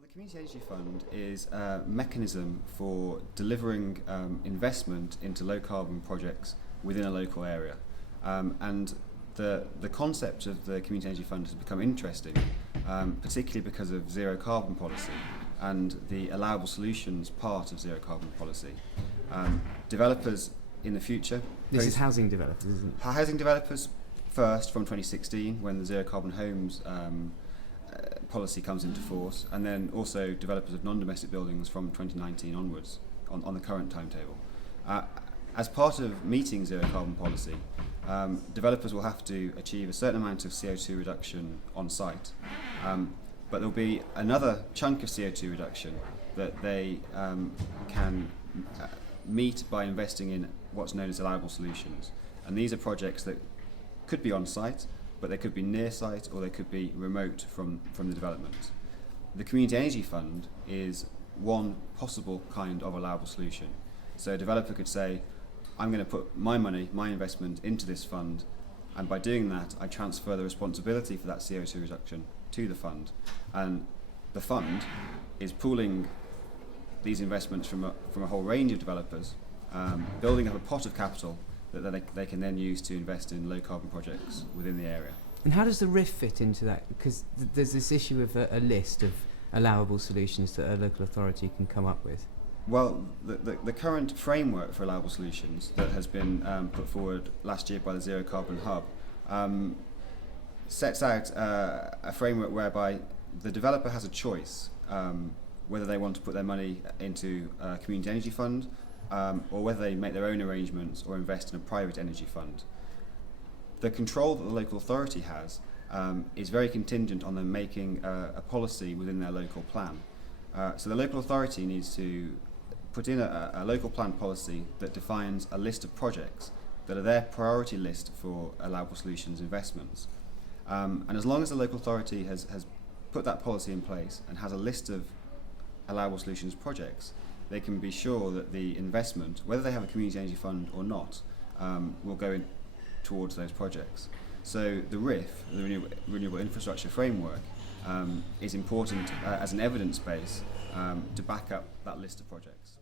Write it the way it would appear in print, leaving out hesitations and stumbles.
Well, the Community Energy Fund is a mechanism for delivering investment into low carbon projects within a local area. And the concept of the Community Energy Fund has become interesting, particularly because of zero carbon policy and the allowable solutions part of zero carbon policy. Developers in the future... This is housing developers, isn't it? Housing developers first from 2016 when the zero carbon homes policy comes into force, and then also developers of non-domestic buildings from 2019 onwards on the current timetable. As part of meeting zero carbon policy, developers will have to achieve a certain amount of CO2 reduction on site, but there'll be another chunk of CO2 reduction that they can meet by investing in what's known as allowable solutions. And these are projects that could be on site, but they could be near site or they could be remote from the development. The Community Energy Fund is one possible kind of allowable solution. So a developer could say, I'm going to put my money, my investment into this fund, and by doing that I transfer the responsibility for that CO2 reduction to the fund. And the fund is pooling these investments from a whole range of developers, building up a pot of capital that they can then use to invest in low carbon projects within the area. And how does the RIF fit into that? Because there's this issue of a list of allowable solutions that a local authority can come up with. Well, the current framework for allowable solutions that has been put forward last year by the Zero Carbon Hub sets out a framework whereby the developer has a choice whether they want to put their money into a community energy fund or whether they make their own arrangements or invest in a private energy fund. The control that the local authority has is very contingent on them making a policy within their local plan. So the local authority needs to put in a local plan policy that defines a list of projects that are their priority list for allowable solutions investments. And as long as the local authority has put that policy in place and has a list of allowable solutions projects, they can be sure that the investment, whether they have a community energy fund or not, will go in towards those projects. So the RIF, the Renewable Infrastructure Framework, is important as an evidence base to back up that list of projects.